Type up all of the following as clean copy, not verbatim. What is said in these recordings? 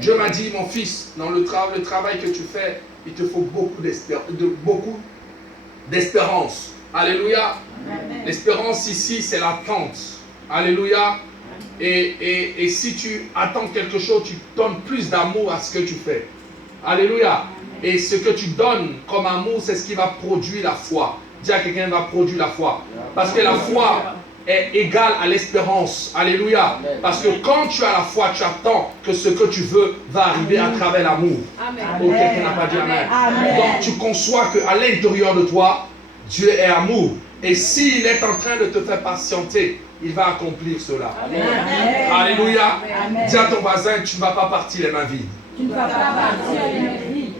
Dieu m'a dit, mon fils, dans le travail que tu fais, il te faut beaucoup d'espérance. Alléluia. L'espérance ici, c'est l'attente. Alléluia. Et si tu attends quelque chose, tu donnes plus d'amour à ce que tu fais. Alléluia. Et ce que tu donnes comme amour, c'est ce qui va produire la foi. Dis à quelqu'un, va produire la foi. Parce que la foi est égale à l'espérance. Alléluia. Parce que quand tu as la foi, tu attends que ce que tu veux va arriver à travers l'amour. Oh, quelqu'un n'a pas dit amen. Donc tu conçois qu'à l'intérieur de toi, Dieu est amour. Et s'il est en train de te faire patienter, il va accomplir cela. Amen. Alléluia. Amen. Dis à ton voisin, tu ne vas pas partir les mains vides. Tu ne vas pas partir les mains vides.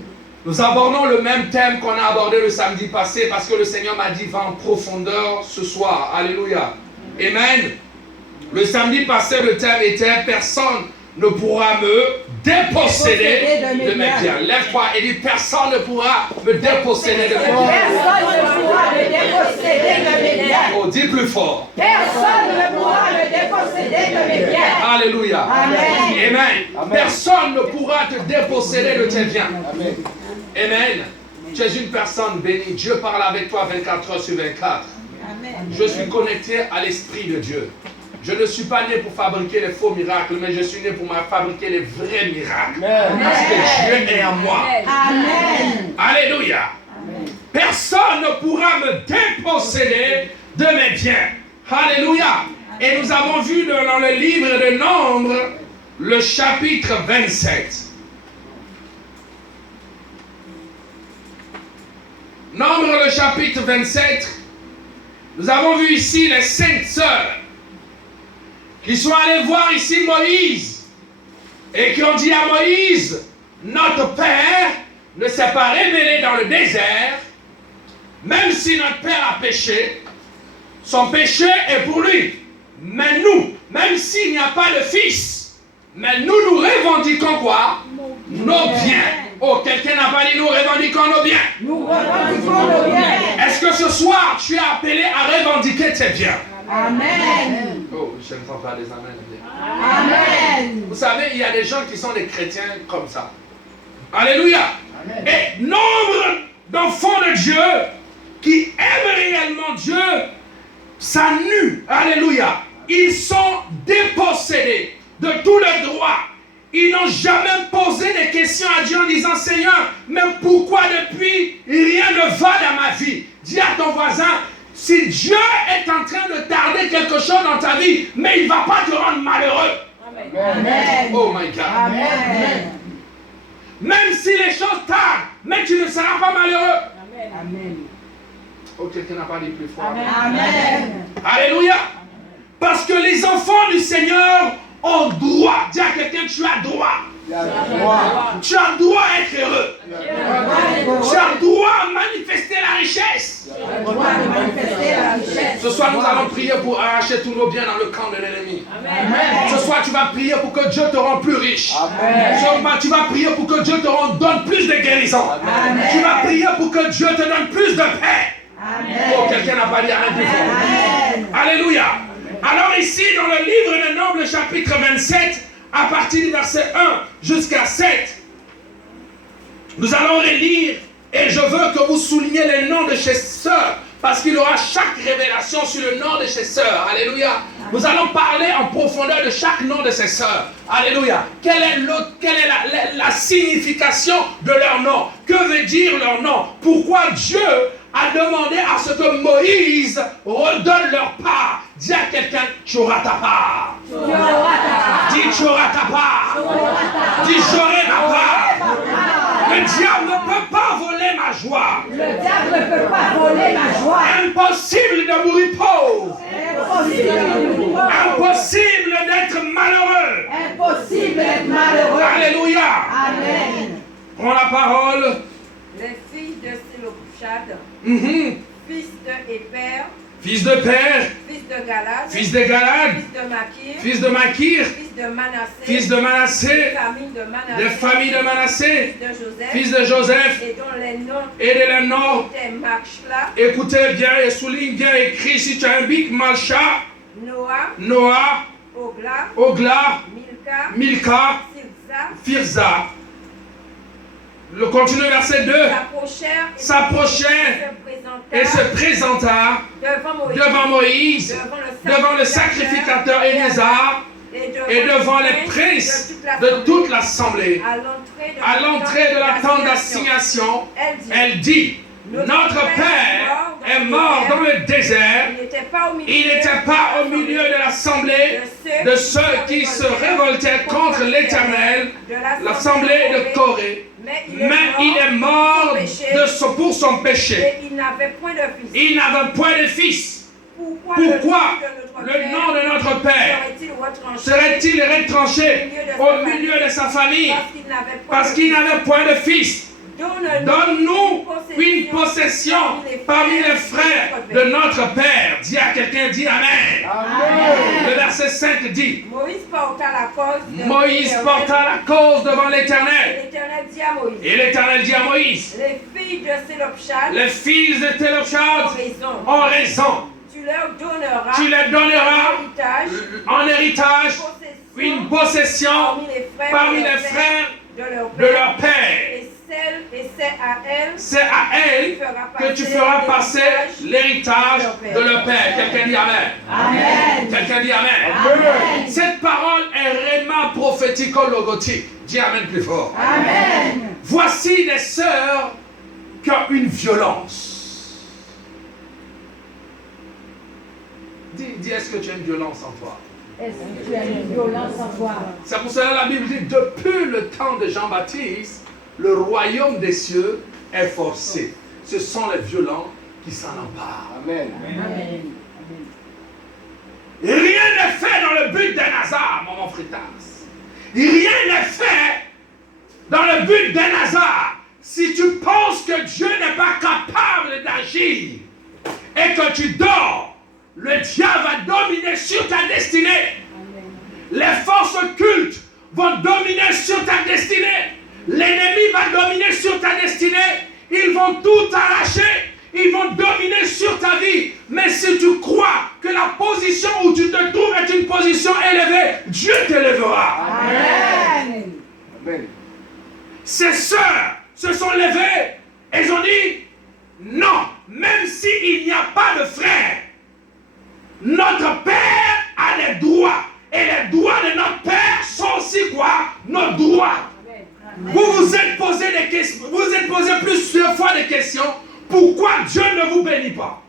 Nous abordons le même thème qu'on a abordé le samedi passé parce que le Seigneur m'a dit va en profondeur ce soir. Alléluia. Amen. Le samedi passé, le thème était personne ne pourra me déposséder de mes biens. Lève-toi et dis personne ne pourra me déposséder de mes biens. Personne ne pourra me déposséder de mes biens. Oh, dis plus fort. Personne ne pourra me déposséder de mes biens. Alléluia. Amen. Amen. Personne ne pourra te déposséder de tes biens. Amen. Amen. Tu es une personne bénie. Dieu parle avec toi 24 heures sur 24. Amen. Je suis connecté à l'Esprit de Dieu. Je ne suis pas né pour fabriquer les faux miracles, mais je suis né pour fabriquer les vrais miracles. Amen. Parce que Dieu est en moi. Amen. Alléluia. Amen. Personne ne pourra me déposséder de mes biens. Alléluia. Et nous avons vu dans le livre de Nombres, le chapitre 27. Nombre le chapitre 27, nous avons vu ici les saintes sœurs qui sont allées voir ici Moïse et qui ont dit à Moïse, notre Père ne s'est pas révélé dans le désert, même si notre Père a péché, son péché est pour lui. Mais nous, même s'il n'y a pas de fils, mais nous revendiquons quoi? Nos biens. Oh, quelqu'un n'a pas dit nous revendiquons nos biens. Nous revendiquons nos biens. Est-ce que ce soir, tu es appelé à revendiquer tes biens? Amen. Oh, je n'entends pas les amens. Amen. Vous savez, il y a des gens qui sont des chrétiens comme ça. Alléluia. Amen. Et nombre d'enfants de Dieu qui aiment réellement Dieu s'annulent. Alléluia. Ils sont dépossédés de tous leurs droits. Ils n'ont jamais posé des questions à Dieu en disant Seigneur, mais pourquoi depuis rien ne va dans ma vie? Dis à ton voisin, si Dieu est en train de tarder quelque chose dans ta vie, mais il ne va pas te rendre malheureux. Amen. Oh my God. Amen. Même si les choses tardent, mais tu ne seras pas malheureux. Amen. Oh, quelqu'un n'a pas dit plus fort. Amen. Alléluia. Parce que les enfants du Seigneur ont droit. Dis à quelqu'un, tu as droit. Tu as droit à être heureux. Tu as droit à manifester la richesse. Ce soir, nous allons prier pour arracher tous nos biens dans le camp de l'ennemi. Ce soir, tu vas prier pour que Dieu te rende plus riche. Ce soir, tu vas prier pour que Dieu te donne plus de guérison. Tu vas prier pour que Dieu te donne plus de paix. Oh, quelqu'un n'a pas dit rien plus fort. Alléluia. Alors ici, dans le livre de Nombres, chapitre 27, à partir du verset 1 jusqu'à 7, nous allons relire et je veux que vous souligniez les noms de ces sœurs parce qu'il y aura chaque révélation sur le nom de ces sœurs. Alléluia. Nous allons parler en profondeur de chaque nom de ces sœurs. Alléluia. Quelle est la signification de leur nom? Que veut dire leur nom? Pourquoi Dieu a demandé à ce que Moïse redonne leur part? Dis à quelqu'un, tu auras ta part. Dis, tu auras ta part. Dis, j'aurai ma part. Le diable ne peut pas voler ma joie. Le diable ne peut pas voler ma joie. Impossible de mourir pauvre. Impossible d'être malheureux. Impossible d'être malheureux. Alléluia. Amen. Prends la parole. Les filles de Sélophchad, fils de Éper, Fils de Père, fils de Galad, fils de Galad, fils de Makir, fils de Makir, fils de Manassé, des familles de Manassé, fils de Joseph, et dont les noms et de les noms. étaient Machla, Écoutez bien et souligne bien, écrit si tu as un bic, Malcha, Noah, Noah, Ogla, Ogla, Milka, Milka, Firza. Le continue verset 2. S'approchèrent et se présenta devant Moïse, devant le sacrificateur Éléazar et devant les princes de toute l'assemblée. À l'entrée de la tente d'assignation, elle dit, notre Père est mort dans le désert. Il n'était pas au milieu de l'assemblée de ceux qui se révoltaient contre l'Éternel, l'assemblée de Corée. Mais il est mort pour son péché. Et il n'avait point de fils. Il n'avait point de fils. Pourquoi le nom de notre Père serait-il retranché au milieu de sa famille? Parce qu'il n'avait point de fils. Donne-nous une possession parmi les frères de notre Père. Dis à quelqu'un, dis Amen. Amen. Le verset 5 dit, Moïse porta la cause devant l'Éternel. Et l'Éternel dit à Moïse, les fils de Télopchad ont raison. Tu leur donneras en héritage une possession parmi les frères de leur Père. Et c'est à elle que tu feras passer l'héritage de leur Père. Quelqu'un dit Amen. Amen. Quelqu'un dit Amen. Amen. Cette parole est vraiment prophético-logotique. Dis Amen plus fort. Amen. Voici des sœurs qui ont une violence. Dis, est-ce que tu as une violence en toi? Est-ce que tu as une violence en toi? C'est pour cela que la Bible dit, depuis le temps de Jean-Baptiste, le royaume des cieux est forcé. Ce sont les violents qui s'en emparent. Amen. Amen. Rien n'est fait dans le but d'un hasard, mon fritas. Rien n'est fait dans le but d'un hasard. Si tu penses que Dieu n'est pas capable d'agir et que tu dors, le diable va dominer sur ta destinée. Amen. Les forces occultes vont dominer sur ta destinée. L'ennemi va dominer sur ta destinée. Ils vont tout arracher. Ils vont dominer sur ta vie. Mais si tu crois que la position où tu te trouves est une position élevée, Dieu t'élèvera. Amen. Amen. Ces sœurs se sont levées et ils ont dit, non, même s'il n'y a pas de frère, notre Père a les droits. Et les droits de notre Père sont aussi quoi? Nos droits. Vous vous êtes posé des questions, vous vous êtes posé plusieurs fois des questions. Pourquoi Dieu ne vous bénit pas?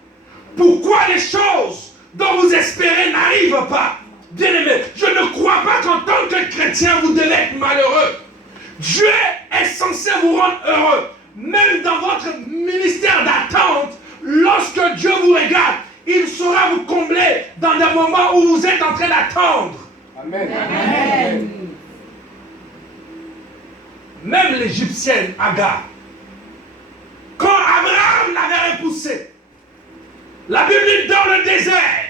Pourquoi les choses dont vous espérez n'arrivent pas? Bien-aimés, je ne crois pas qu'en tant que chrétien, vous devez être malheureux. Dieu est censé vous rendre heureux. Même dans votre ministère d'attente, lorsque Dieu vous regarde, il saura vous combler dans des moments où vous êtes en train d'attendre. Amen. Amen. Même l'Égyptienne Agar, quand Abraham l'avait repoussé, la Bible dit dans le désert,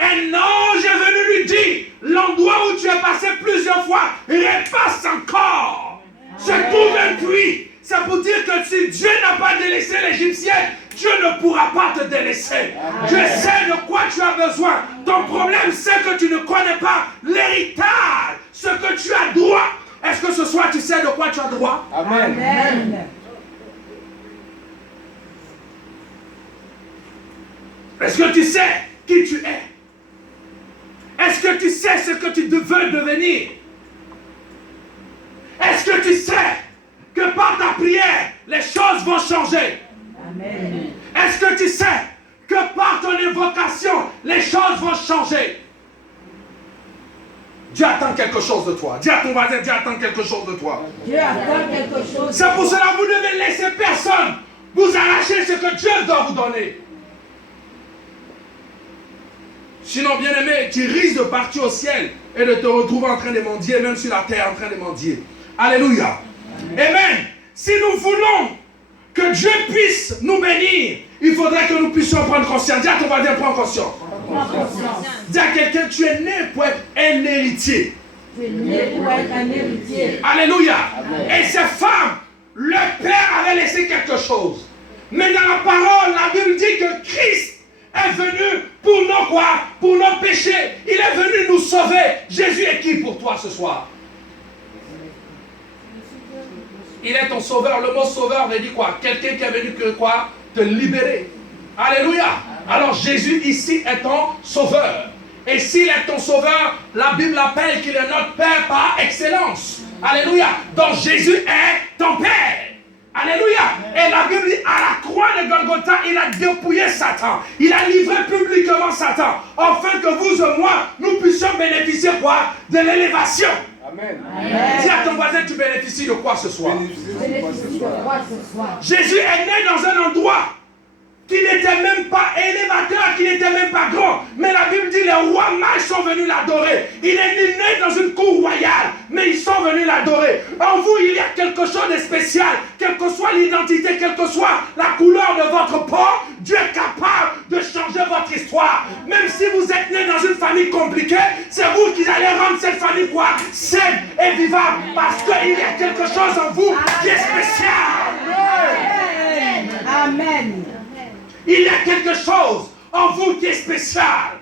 un ange est venu lui dire, l'endroit où tu es passé plusieurs fois, repasse encore. Se trouve un puits. C'est pour dire que si Dieu n'a pas délaissé l'Égyptienne, Dieu ne pourra pas te délaisser. Dieu sait de quoi tu as besoin. Ton problème, c'est que tu ne connais pas l'héritage, ce que tu as droit. Est-ce que ce soir tu sais de quoi tu as droit? Amen. Amen. Est-ce que tu sais qui tu es? Est-ce que tu sais ce que tu veux devenir? Est-ce que tu sais que par ta prière, les choses vont changer? Amen. Est-ce que tu sais que par ton invocation, les choses vont changer? Dieu attend quelque chose de toi. Dis à ton voisin, Dieu attend quelque chose de toi. Dieu attend quelque chose. C'est pour cela que vous ne devez laisser personne vous arracher ce que Dieu doit vous donner. Sinon, bien-aimé, tu risques de partir au ciel et de te retrouver en train de mendier, même sur la terre en train de mendier. Alléluia. Amen. Si nous voulons que Dieu puisse nous bénir, il faudrait que nous puissions prendre conscience. Dis à ton voisin, prends conscience. Dis à quelqu'un, tu es né pour être un héritier. Tu es né pour être un héritier. Alléluia. Et ces femmes, leur père avait laissé quelque chose. Mais dans la parole, la Bible dit que Christ est venu pour nos quoi? Pour nos péchés. Il est venu nous sauver. Jésus est qui pour toi ce soir? il est ton sauveur. Le mot sauveur veut dire quoi? Quelqu'un qui est venu que quoi? Te libérer. Alléluia. Alors Jésus ici est ton sauveur. Et s'il est ton sauveur, la Bible appelle qu'il est notre Père par excellence. Alléluia. Donc Jésus est ton Père. Alléluia. Et la Bible dit, à la croix de Golgotha, il a dépouillé Satan. Il a livré publiquement Satan. Afin que vous et moi, nous puissions bénéficier quoi? De l'élévation. Amen. Dis à ton voisin, tu bénéficies de quoi ce soir? Jésus est né dans un endroit qui n'était même pas élévateur, qui n'était même pas grand. Mais la Bible dit, les rois mages sont venus l'adorer. Il est né dans une cour royale, mais ils sont venus l'adorer. En vous, il y a quelque chose de spécial. Quelle que soit l'identité, quelle que soit la couleur de votre peau, Dieu est capable de changer votre histoire. Même si vous êtes né dans une famille compliquée, c'est vous qui allez rendre cette famille quoi? Saine et vivable. Parce qu'il y a quelque chose en vous qui est spécial. Amen. Il y a quelque chose en vous qui est spécial.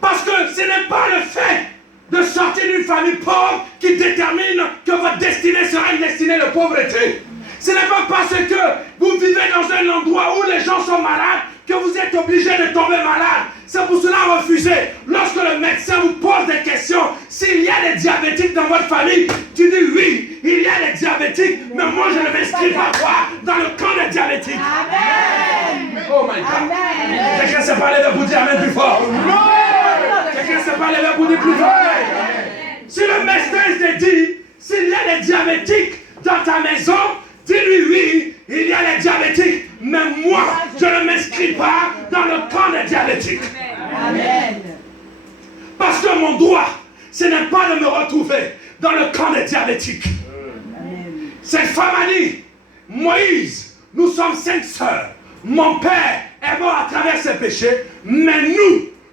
Parce que ce n'est pas le fait de sortir d'une famille pauvre qui détermine que votre destinée sera une destinée de pauvreté. Ce n'est pas parce que vous vivez dans un endroit où les gens sont malades que vous êtes obligé de tomber malade. C'est pour cela refusez. Lorsque le médecin vous pose des questions, s'il y a des diabétiques dans votre famille, tu dis oui, il y a des diabétiques, mais moi je ne m'inscris pas quoi dans le camp des diabétiques. Amen. Oh my God. Quelqu'un ne s'est pas levé pour dire amen plus fort. Quelqu'un ne s'est pas levé pour dire plus fort. Si le médecin te dit, s'il y a des diabétiques dans ta maison, dis-lui oui, il y a les diabétiques, mais moi, je ne m'inscris pas dans le camp des diabétiques. Amen. Parce que mon droit, ce n'est pas de me retrouver dans le camp des diabétiques. Cette femme a dit, Moïse, nous sommes 5 sœurs. Mon père est mort à travers ses péchés, mais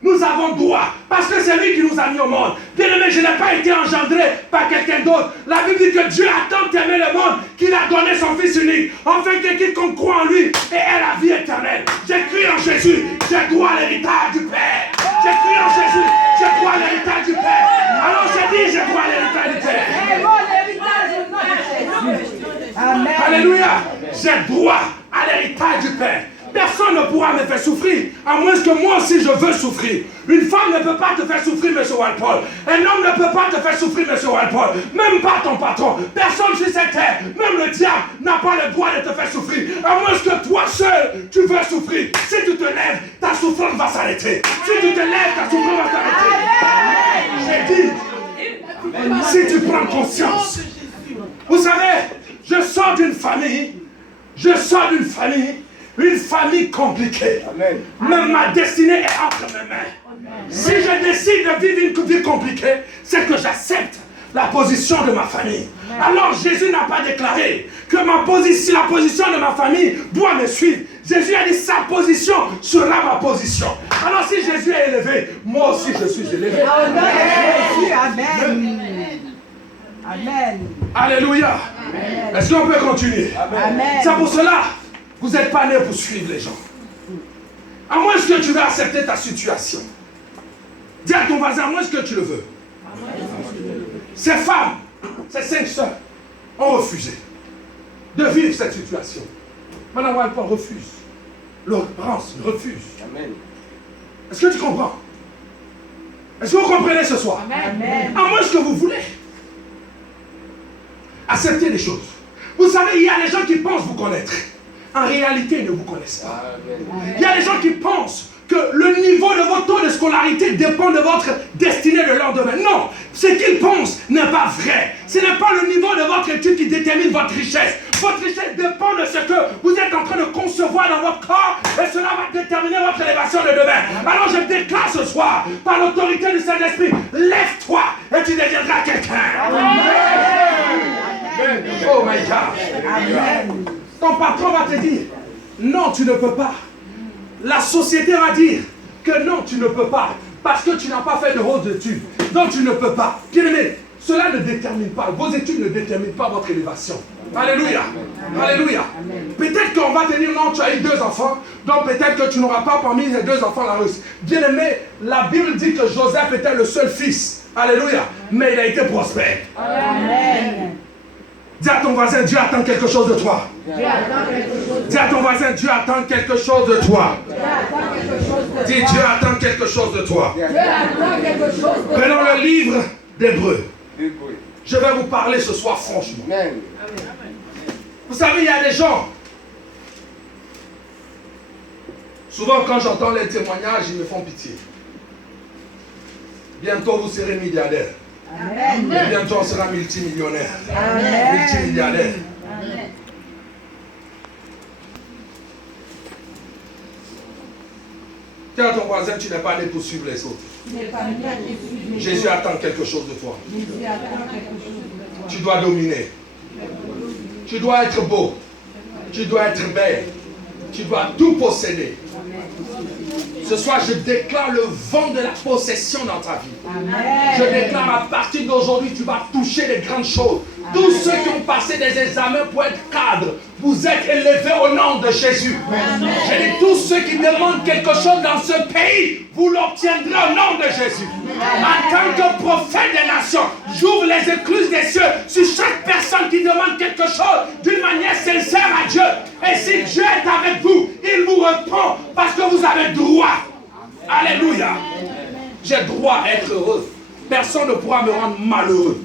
nous avons droit, parce que c'est lui qui nous a mis au monde. Bien-aimé, je n'ai pas été engendré par quelqu'un d'autre. La Bible dit que Dieu a tant aimé le monde qu'il a donné son Fils unique, afin que quiconque croit en lui ait la vie éternelle. J'ai cru en Jésus, j'ai droit à l'héritage du Père. J'ai cru en Jésus, j'ai droit à l'héritage du Père. Alors j'ai dit, j'ai droit à l'héritage du Père. Amen. Alléluia, j'ai droit à l'héritage du Père. Personne ne pourra me faire souffrir, à moins que moi aussi je veux souffrir. Une femme ne peut pas te faire souffrir, M. Walpole. Un homme ne peut pas te faire souffrir, M. Walpole. Même pas ton patron. Personne sur cette terre, même le diable, n'a pas le droit de te faire souffrir. À moins que toi seul, tu veux souffrir. Si tu te lèves, ta souffrance va s'arrêter. Si tu te lèves, ta souffrance va s'arrêter. J'ai dit, si tu prends conscience. Vous savez, je sors d'une famille. Une famille compliquée. Amen. Mais ma destinée est entre mes mains. Si je décide de vivre une vie compliquée, c'est que j'accepte la position de ma famille. Alors Jésus n'a pas déclaré que la position de ma famille doit me suivre. Jésus a dit sa position sera ma position. Alors si Jésus est élevé, moi aussi je suis élevé. Amen. Amen. Alléluia. Est-ce qu'on peut continuer? Amen. C'est pour cela. Vous n'êtes pas né pour suivre les gens. À moins que tu veux accepter ta situation. Dis à ton voisin, à moins que tu le veux. Ces femmes, ces 5 sœurs, ont refusé de vivre cette situation. Madame Walpole refuse. Laurence refuse. Amen. Est-ce que tu comprends? Est-ce que vous comprenez ce soir? Amen. À moins que vous voulez accepter les choses. Vous savez, il y a des gens qui pensent vous connaître. En réalité, ils ne vous connaissent pas. Amen. Il y a des gens qui pensent que le niveau de votre taux de scolarité dépend de votre destinée de lendemain. Non, ce qu'ils pensent n'est pas vrai. Ce n'est pas le niveau de votre étude qui détermine votre richesse. Votre richesse dépend de ce que vous êtes en train de concevoir dans votre corps et cela va déterminer votre élévation de demain. Alors je déclare ce soir, par l'autorité du Saint-Esprit, lève-toi et tu deviendras quelqu'un. Oh my God. Amen. Ton patron va te dire, non, tu ne peux pas. La société va dire que non, tu ne peux pas. Parce que tu n'as pas fait de hautes études. Donc tu ne peux pas. Bien-aimé, cela ne détermine pas. Vos études ne déterminent pas votre élévation. Alléluia. Alléluia. Peut-être qu'on va te dire, non, tu as eu 2 enfants. Donc peut-être que tu n'auras pas parmi les 2 enfants la réussite. Bien-aimé, la Bible dit que Joseph était le seul fils. Alléluia. Mais il a été prospère. Amen. Dis à ton voisin, Dieu attend quelque chose de toi. Dieu attend quelque chose de Dis à ton voisin, Dieu attend quelque chose de toi. Dieu attend quelque chose de Dis, Dieu attend quelque chose de toi. Dieu attend quelque chose de Prenons le livre d'Hébreux. Je vais vous parler ce soir franchement. Vous savez, il y a des gens. Souvent, quand j'entends les témoignages, ils me font pitié. Bientôt, vous serez milliardaire. Amen. Et bientôt, on sera multimillionnaire. Amen. Multimilliardaire. Amen. Dis à ton voisin, tu n'es pas né pour suivre les autres. Jésus attend quelque chose de toi. Jésus attend quelque chose de toi. Tu dois dominer. Tu dois être beau. Tu dois être belle. Tu dois tout posséder. Ce soir, je déclare le vent de la possession dans ta vie. Je déclare à partir d'aujourd'hui, tu vas toucher les grandes choses. Tous ceux qui ont passé des examens pour être cadres, vous êtes élevés au nom de Jésus. Je dis tous ceux qui demandent quelque chose dans ce pays, vous l'obtiendrez au nom de Jésus. En tant que prophète des nations, j'ouvre les écluses des cieux sur chaque personne qui demande quelque chose d'une manière sincère à Dieu. Et si Dieu est avec vous, il vous répond parce que vous avez droit. Alléluia. J'ai droit à être heureux. Personne ne pourra me rendre malheureux.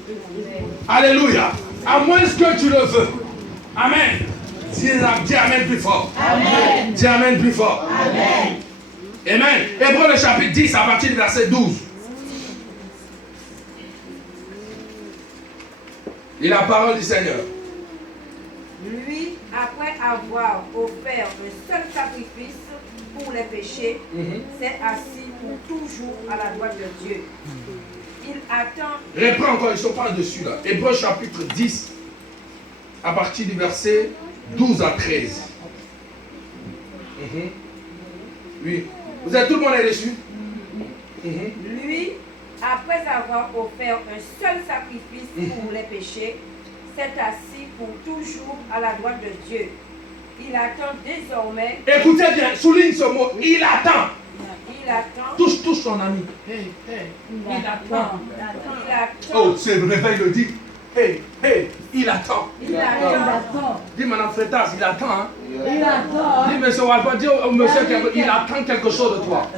Alléluia. À moins que tu le veux. Amen. Dis Amen plus fort. Amen. Dis Amen plus fort. Amen. Amen. Hébreux le chapitre 10 à partir du verset 12. Et la parole du Seigneur. Lui, après avoir offert un seul sacrifice pour les péchés, s'est assis pour toujours à la droite de Dieu. Il attend. Reprends encore, ils sont pas dessus là. Hébreux chapitre 10, à partir du verset 12 à 13. Oui. Vous êtes tout le monde est dessus? Lui, après avoir offert un seul sacrifice pour les péchés, s'est assis pour toujours à la droite de Dieu. Il attend désormais. Écoutez bien, souligne ce mot. Il attend. Il attend. Touche ton ami. Hey, hey. Il attend. Il attend. Oh, c'est le réveil le dit. Hey, hey, il attend. Il attend. Dis Madame Frétas, il attend. Hein? Il attend. Dis Monsieur Walpa, dis au monsieur qu'il attend quelque chose de toi.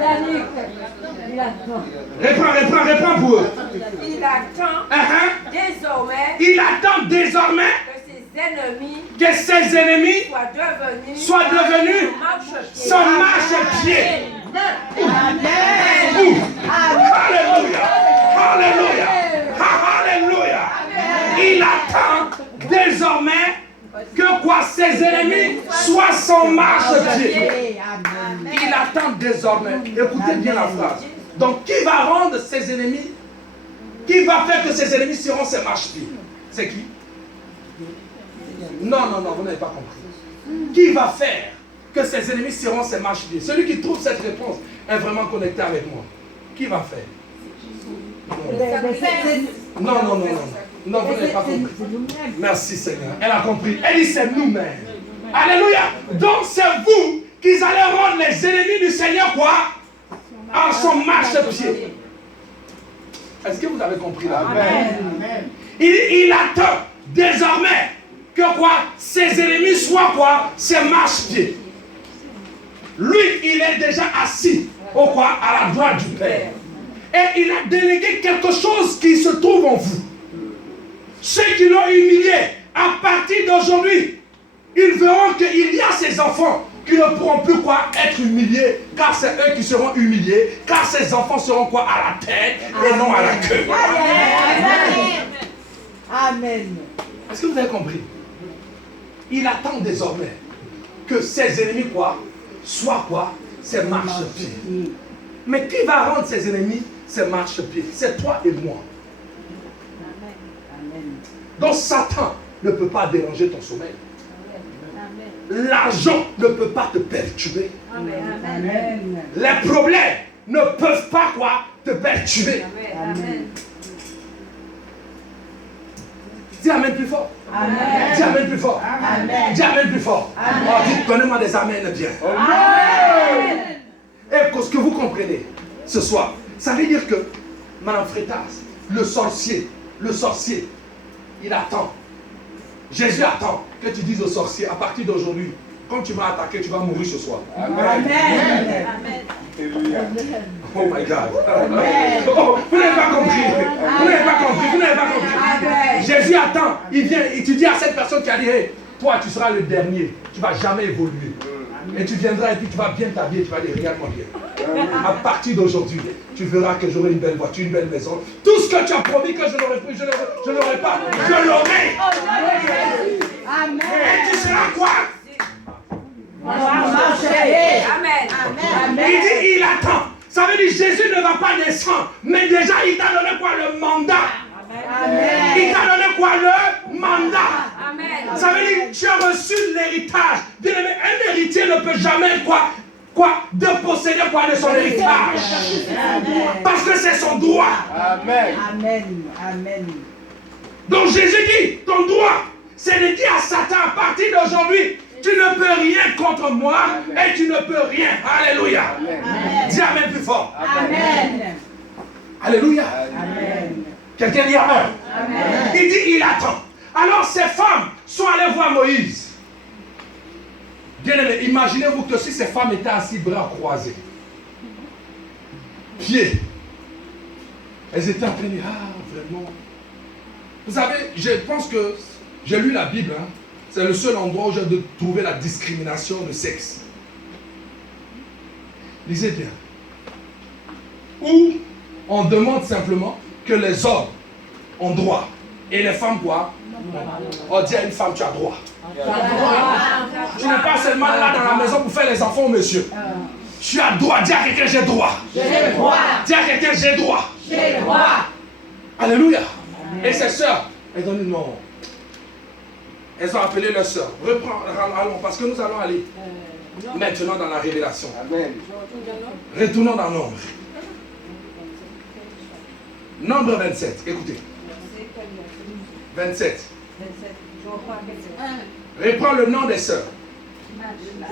Yannick, il attend. Reprends pour eux. Il attend désormais. Il attend désormais que ses ennemis soient devenus son marchepied. Amen. Alléluia. Alléluia. Alléluia. Il attend désormais que quoi ses ennemis soient son marchepied. Il attend désormais. Écoutez bien la phrase. Donc qui va rendre ses ennemis? Qui va faire que ses ennemis seront ses marchepieds? C'est qui? Non, vous n'avez pas compris. Qui va faire que ses ennemis seront ses marchepieds? Celui qui trouve cette réponse est vraiment connecté avec moi. Qui va faire? Non, vous n'avez pas compris. Merci Seigneur. Elle a compris. Elle dit c'est nous-mêmes. Alléluia. Donc c'est vous qui allez rendre les ennemis du Seigneur quoi? En son marchepied. Est-ce que vous avez compris là? Amen. Il attend désormais que quoi? Ses ennemis soient quoi? Ses marchepieds. Lui, il est déjà assis au quoi? À la droite du Père. Et il a délégué quelque chose qui se trouve en vous. Ceux qui l'ont humilié, à partir d'aujourd'hui, ils verront qu'il y a ces enfants qui ne pourront plus quoi? Être humiliés, car c'est eux qui seront humiliés, car ces enfants seront quoi? À la tête et non à la queue. Amen. Est-ce que vous avez compris? Il attend désormais que ses ennemis quoi? Soient quoi? Ses marchepieds. Mais qui va rendre ses ennemis ses marchepieds? C'est toi et moi. Donc Satan ne peut pas déranger ton sommeil. L'argent ne peut pas te perturber. Amen. Les problèmes ne peuvent pas quoi? Te perturber. Amen. Dis Amen plus fort. Amen. Dis Amen plus fort. Amen. Dis Amen plus fort. Amen. Oh, dites, donnez-moi des Amen bien. Amen. Et ce que vous comprenez ce soir, ça veut dire que Madame Frétas, le sorcier, il attend Jésus attend que tu dises au sorcier, à partir d'aujourd'hui, quand tu m'as attaqué, tu vas mourir ce soir. Amen. Oh my God. Oh, vous n'avez pas compris. Vous n'avez pas compris. Vous n'avez pas compris. Jésus attend. Il vient et tu dis à cette personne qui a dit, hey, toi tu seras le dernier. Tu ne vas jamais évoluer. Et tu viendras et puis tu vas bien t'habiller. Tu vas dire, regarde-moi bien. À partir d'aujourd'hui, tu verras que j'aurai une belle voiture, une belle maison. Tout ce que tu as promis que je n'aurai plus, je n'aurai pas. Je l'aurai. Amen. Et tu seras quoi? Amen. Il dit, il attend. Ça veut dire Jésus ne va pas descendre. Mais déjà, il t'a donné quoi? Le mandat. Amen. Il t'a donné quoi? Le mandat. Amen. Ça veut dire tu as reçu l'héritage. Bien aimé, un héritier ne peut jamais quoi déposséder quoi de son héritage. Parce que c'est son droit. Amen. Amen. Donc Jésus dit, ton droit, c'est de dire à Satan, à partir d'aujourd'hui, tu ne peux rien contre moi et tu ne peux rien. Alléluia. Amen. Dis amen plus fort. Amen. Alléluia. Amen. Quelqu'un dit amen. Amen. Il dit, il attend. Alors ces femmes sont allées voir Moïse. Bien aimé, imaginez-vous que si ces femmes étaient assises bras croisés, pieds, elles étaient en train de dire, ah vraiment. Vous savez, je pense que j'ai lu la Bible, hein. C'est le seul endroit où j'ai trouvé la discrimination de sexe. Lisez bien. Où on demande simplement que les hommes ont droit. Et les femmes quoi? On dit à une femme, tu as droit. Tu n'es pas seulement là dans la maison pour faire les enfants, monsieur. Tu as droit. Dis à quelqu'un, j'ai droit. J'ai droit. Dis à quelqu'un, j'ai droit. J'ai droit. Alléluia. Et ses sœurs, elles ont dit non. Elles ont appelé leurs sœurs. Allons, parce que nous allons aller maintenant dans la révélation. Amen. Retournons dans Nombre. Nombre 27, écoutez. 27. Reprends le nom des sœurs.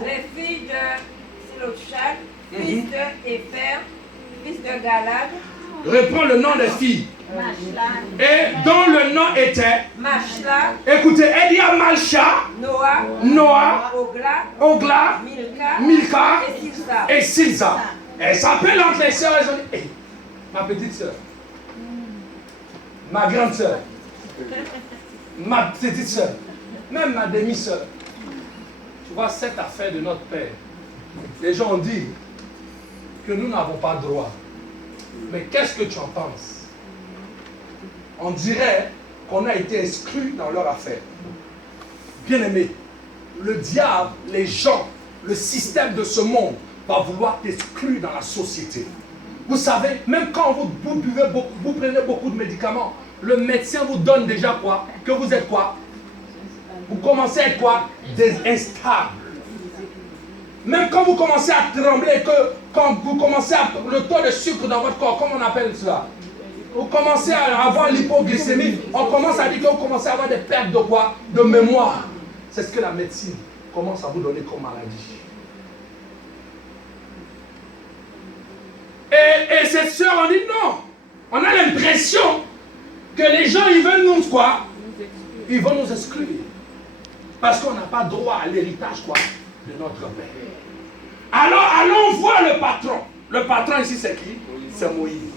Les filles de Silochak, fils de Épher, fils de Galad. Reprends le nom des filles. Et dont le nom était. Machla. Écoutez, elle dit à Malcha, Noah, Ogla, Milka et Silsa. Elles s'appellent entre les sœurs. Elles ont dit, hey, ma petite sœur, ma grande sœur, ma petite sœur, même ma demi-sœur. Tu vois, cette affaire de notre Père, les gens ont dit que nous n'avons pas droit. Mais qu'est-ce que tu en penses? On dirait qu'on a été exclus dans leur affaire. Bien aimé, le diable, les gens, le système de ce monde va vouloir t'exclure dans la société. Vous savez, même quand vous buvez beaucoup, vous prenez beaucoup de médicaments, le médecin vous donne déjà quoi? Que vous êtes quoi? Vous commencez à être quoi? Des instables. Même quand vous commencez à trembler, quand vous commencez à le taux de sucre dans votre corps, comment on appelle cela? Vous commencez à avoir l'hypoglycémie, on commence à dire que vous commencez à avoir des pertes de quoi? De mémoire. C'est ce que la médecine commence à vous donner comme maladie. Et ces sœurs ont dit non. On a l'impression que les gens, ils veulent nous quoi? Ils vont nous exclure. Parce qu'on n'a pas droit à l'héritage quoi? De notre Père. Alors, allons voir le patron. Le patron ici, c'est qui? C'est Moïse.